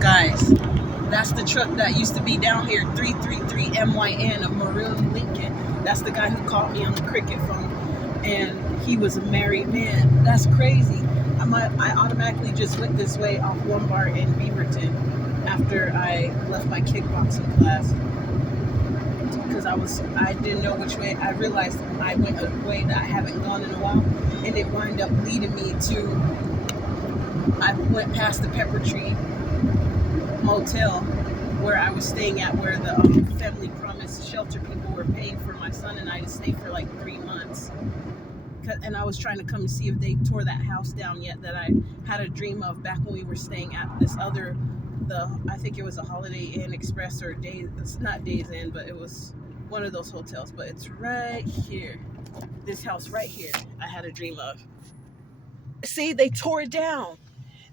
Guys, that's the truck that used to be down here, 333 MYN of Maroon Lincoln. That's the guy who called me on the cricket phone, and he was a married man. That's crazy. I automatically just went this way off Lombard and Beaverton after I left my kickboxing class because I didn't know which way. I realized I went a way that I haven't gone in a while, and it wound up leading me to. I went past the Pepper Tree Motel where I was staying at, where the Family Promise shelter people were paying for my son and I to stay for like 3 months. And I was trying to come and see if they tore that house down yet that I had a dream of back when we were staying at this other, I think it was a Holiday Inn Express or it's not Days Inn, but it was one of those hotels. But it's right here, this house right here I had a dream of. See, they tore it down.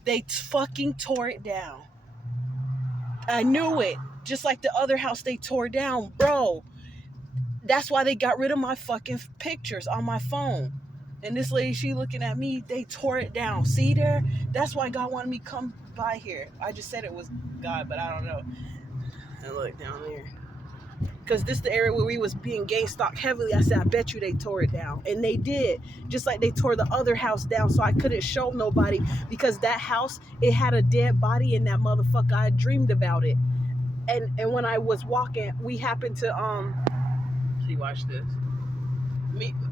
They fucking tore it down. I knew it. Just like the other house they tore down, bro. That's why they got rid of my fucking pictures on my phone. And this lady, she looking at me, they tore it down. See there? That's why God wanted me to come by here. I just said it was God, but I don't know. And look down there. Because this is the area where we was being gang stalked heavily. I said, I bet you they tore it down. And they did. Just like they tore the other house down, so I couldn't show nobody. Because that house, it had a dead body in that motherfucker. I dreamed about it. And when I was walking, we happened to see, watch this.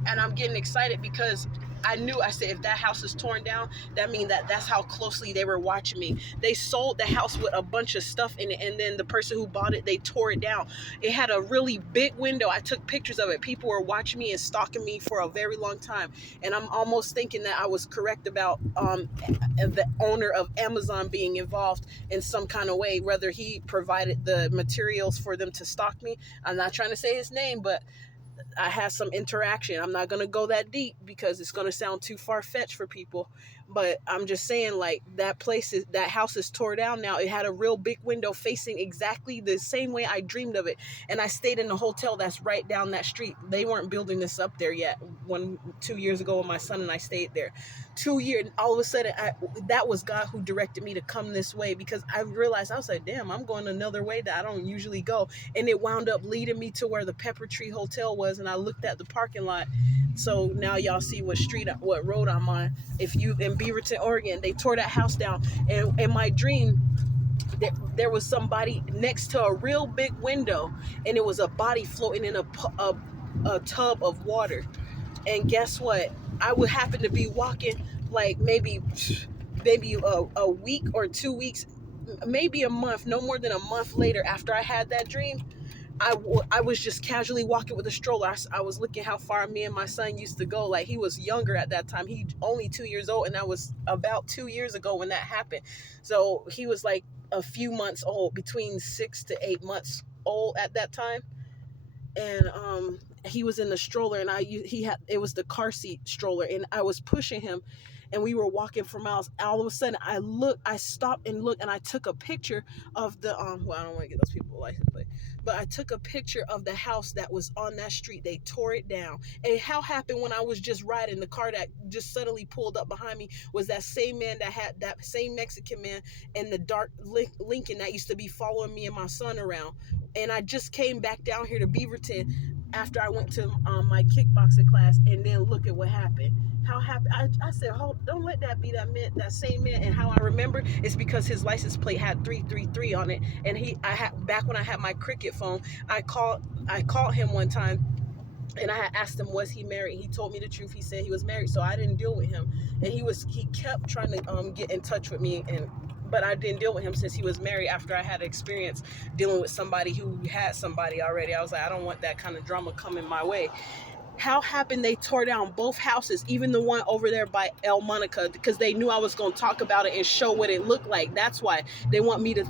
And I'm getting excited because I said, if that house is torn down, that means that's how closely they were watching me. They sold the house with a bunch of stuff in it, and then the person who bought it, they tore it down. It had a really big window. I took pictures of it. People were watching me and stalking me for a very long time, and I'm almost thinking that I was correct about the owner of Amazon being involved in some kind of way, whether he provided the materials for them to stalk me. I'm not trying to say his name, but I had some interaction. I'm not going to go that deep because it's going to sound too far-fetched for people. But I'm just saying, like, that house is tore down now. It had a real big window facing exactly the same way I dreamed of it. And I stayed in the hotel that's right down that street. They weren't building this up there yet. 2 years ago when my son and I stayed there. 2 years, all of a sudden, that was God who directed me to come this way, because I realized, I was like, damn, I'm going another way that I don't usually go. And it wound up leading me to where the Pepper Tree Hotel was, and I looked at the parking lot. So now y'all see what road I'm on. If you in Beaverton, Oregon, they tore that house down, and in my dream, there was somebody next to a real big window, and it was a body floating in a tub of water. And guess what? I would happen to be walking like maybe a week or 2 weeks, maybe a month, no more than a month later after I had that dream. I was just casually walking with a stroller. I was looking how far me and my son used to go. Like, he was younger at that time. He only 2 years old, and that was about 2 years ago when that happened. So he was like a few months old, between 6 to 8 months old at that time. And he was in the stroller, and it was the car seat stroller, and I was pushing him, and we were walking for miles. All of a sudden, I stopped and looked, and I took a picture of the well, I don't want to get those people license plate, but I took a picture of the house that was on that street. They tore it down. And how happened when I was just riding, the car that just suddenly pulled up behind me was that same man that same Mexican man in the dark Lincoln that used to be following me and my son around. And I just came back down here to Beaverton after I went to my kickboxing class, and then look at what happened. How happy I said, hold, don't let that be that same man. And how I remember is because his license plate had 333 on it, and back when I had my cricket phone, I called him one time, and I had asked him, was he married? He told me the truth. He said he was married, so I didn't deal with him. And he kept trying to get in touch with me, but I didn't deal with him since he was married. After I had experience dealing with somebody who had somebody already, I was like, I don't want that kind of drama coming my way. How happened they tore down both houses, even the one over there by El Monica, because they knew I was going to talk about it and show what it looked like. That's why they want me to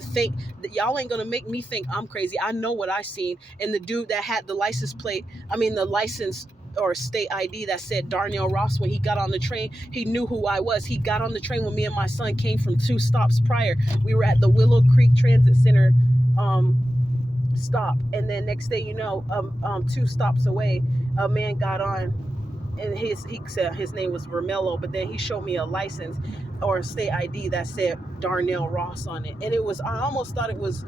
think that y'all ain't going to make me think I'm crazy. I know what I seen. And the dude that had the license or state ID that said Darnell Ross, when he got on the train, he knew who I was. He got on the train when me and my son came from 2 stops prior. We were at the Willow Creek Transit Center stop, and then next day, 2 stops away, a man got on, and he said his name was Romello, but then he showed me a license or state ID that said Darnell Ross on it, and it was, I almost thought it was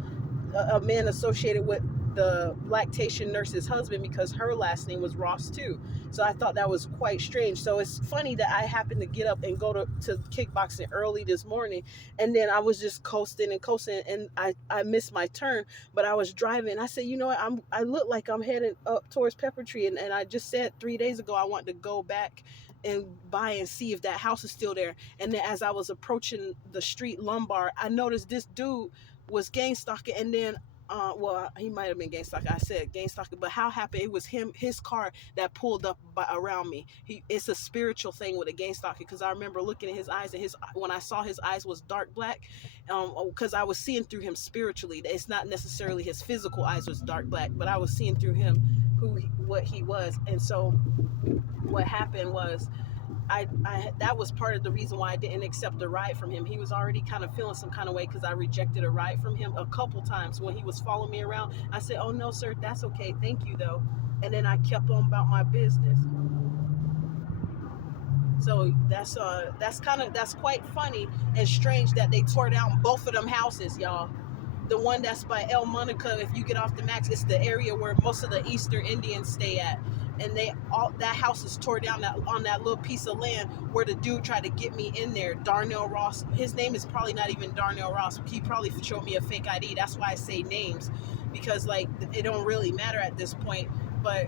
a man associated with the lactation nurse's husband, because her last name was Ross too. So I thought that was quite strange. So it's funny that I happened to get up and go to kickboxing early this morning, and then I was just coasting and coasting, and I missed my turn, but I was driving. I said, you know what, I look like I'm heading up towards Pepper Tree, and I just said 3 days ago I want to go back and buy and see if that house is still there. And then as I was approaching the street Lombard, I noticed this dude was gang stalking, and then well, he might have been gang stalking. I said gang stalking, but how happened? It was him, his car that pulled up around me. It's a spiritual thing with a gang stalker, because I remember looking at his eyes, and when I saw his eyes was dark black, because I was seeing through him spiritually. It's not necessarily his physical eyes was dark black, but I was seeing through him what he was. And so what happened was, I that was part of the reason why I didn't accept a ride from him. He was already kind of feeling some kind of way, because I rejected a ride from him a couple times when he was following me around. I said, "Oh no, sir, that's okay, thank you though," and then I kept on about my business. So that's quite funny and strange that they tore down both of them houses, y'all. The one that's by El Monica, if you get off the max, it's the area where most of the Eastern Indians stay at. And that house is tore down on that little piece of land where the dude tried to get me in there. Darnell Ross. His name is probably not even Darnell Ross. He probably showed me a fake ID. That's why I say names, because like it don't really matter at this point. But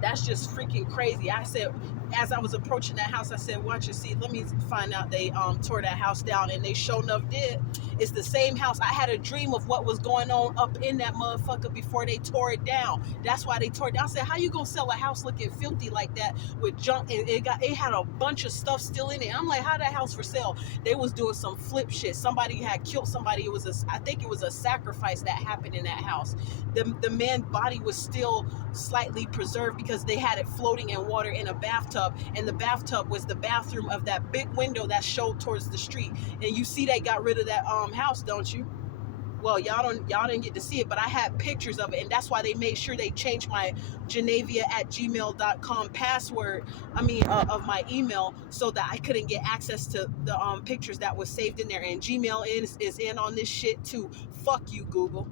that's just freaking crazy. I said, as I was approaching that house, I said, watch and see, let me find out they tore that house down. And they sure enough did. It's the same house. I had a dream of what was going on up in that motherfucker before they tore it down. That's why they tore it down. I said, how you gonna sell a house looking filthy like that with junk? And it had a bunch of stuff still in it. I'm like, how that house for sale? They was doing some flip shit. Somebody had killed somebody. I think it was a sacrifice that happened in that house. The man's body was still slightly preserved, because they had it floating in water in a bathtub, and the bathtub was the bathroom of that big window that showed towards the street. And you see they got rid of that house, don't you? Well, y'all didn't get to see it, but I had pictures of it, and that's why they made sure they changed my Genevia@gmail.com password, of my email, so that I couldn't get access to the pictures that was saved in there. And Gmail is in on this shit too. Fuck you, Google.